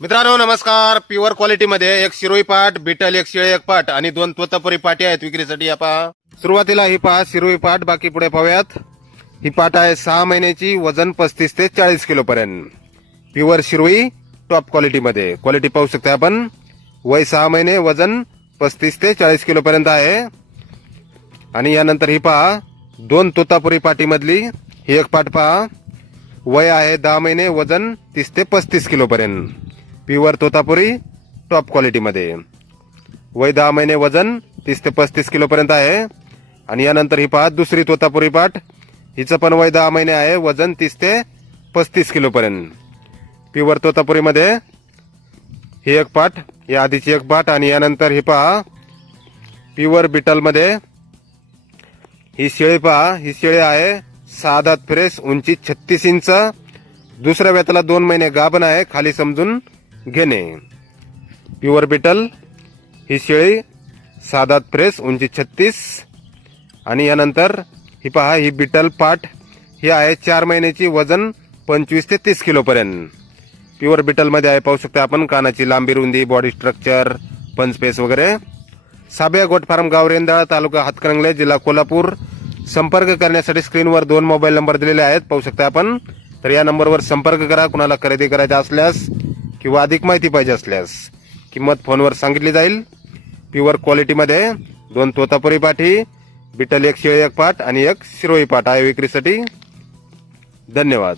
मित्रांनो नमस्कार. प्युअर क्वालिटीमध्ये एक शिरोई पाट बिटल एक शिळे एक पाट आणि दोन तोतापुरी पाटी आहेत विक्रीसाठी या पहा सुरुवातीला ही पहा शिरोई पाट बाकी पुढे पाहूयात. ही पाट आहे सहा महिन्याची वजन पस्तीस ते चाळीस किलो पर्यंत. प्युअर शिरोई टॉप क्वालिटीमध्ये क्वालिटी पाहू शकता आपण. वय सहा महिने वजन पस्तीस ते चाळीस किलो पर्यंत आहे. आणि यानंतर ही पहा दोन तोतापुरी पाटीमधली ही एक पाट पहा. वय आहे दहा महिने वजन तीस ते पस्तीस किलो पर्यंत. प्युअर तोतापुरी टॉप क्वालिटीमध्ये. वय दहा महिने वजन तीस ते पस्तीस किलोपर्यंत आहे. आणि यानंतर ही पहा दुसरी तोतापुरी पाट हिचं पण वय दहा महिने आहे वजन तीस ते पस्तीस किलोपर्यंत प्युअर तोतापुरीमध्ये ही एक पाट या आधीची एक पाट आणि यानंतर ही पहा प्युअर बिटलमध्ये. ही शेळी पहा ही शेळी आहे सहा दात फ्रेश उंची छत्तीस इंच. दुसऱ्या वेताला दोन महिने गाभण आहे खाली समजून. घेणे. प्युअर बिटल ही शेळी सादात प्रेस फ्रेश उंची छत्तीस. आणि यानंतर ही पहा ही बिटल पाट ही आहे चार महिन्याची वजन पंचवीस ते तीस किलोपर्यंत. प्युअर बिटलमध्ये आहे पाहू शकता आपण कानाची लांबी रुंदी बॉडी स्ट्रक्चर पंचपेस वगैरे. साबे गोट फार्म गावरेंदाळ तालुका हातकणंगले जिल्हा कोल्हापूर. संपर्क करण्यासाठी स्क्रीनवर दोन मोबाईल नंबर दिलेले आहेत पाहू शकता आपण. तर या नंबरवर संपर्क करा कुणाला खरेदी करायचा असल्यास किंवा अधिक माहिती पाहिजे असल्यास किंमत फोनवर सांगितली जाईल. प्युअर क्वालिटीमध्ये दोन तोतापुरी पाठी बिटल एक शिळे एक पाट आणि एक शिरोई पाट आहे विक्रीसाठी. धन्यवाद.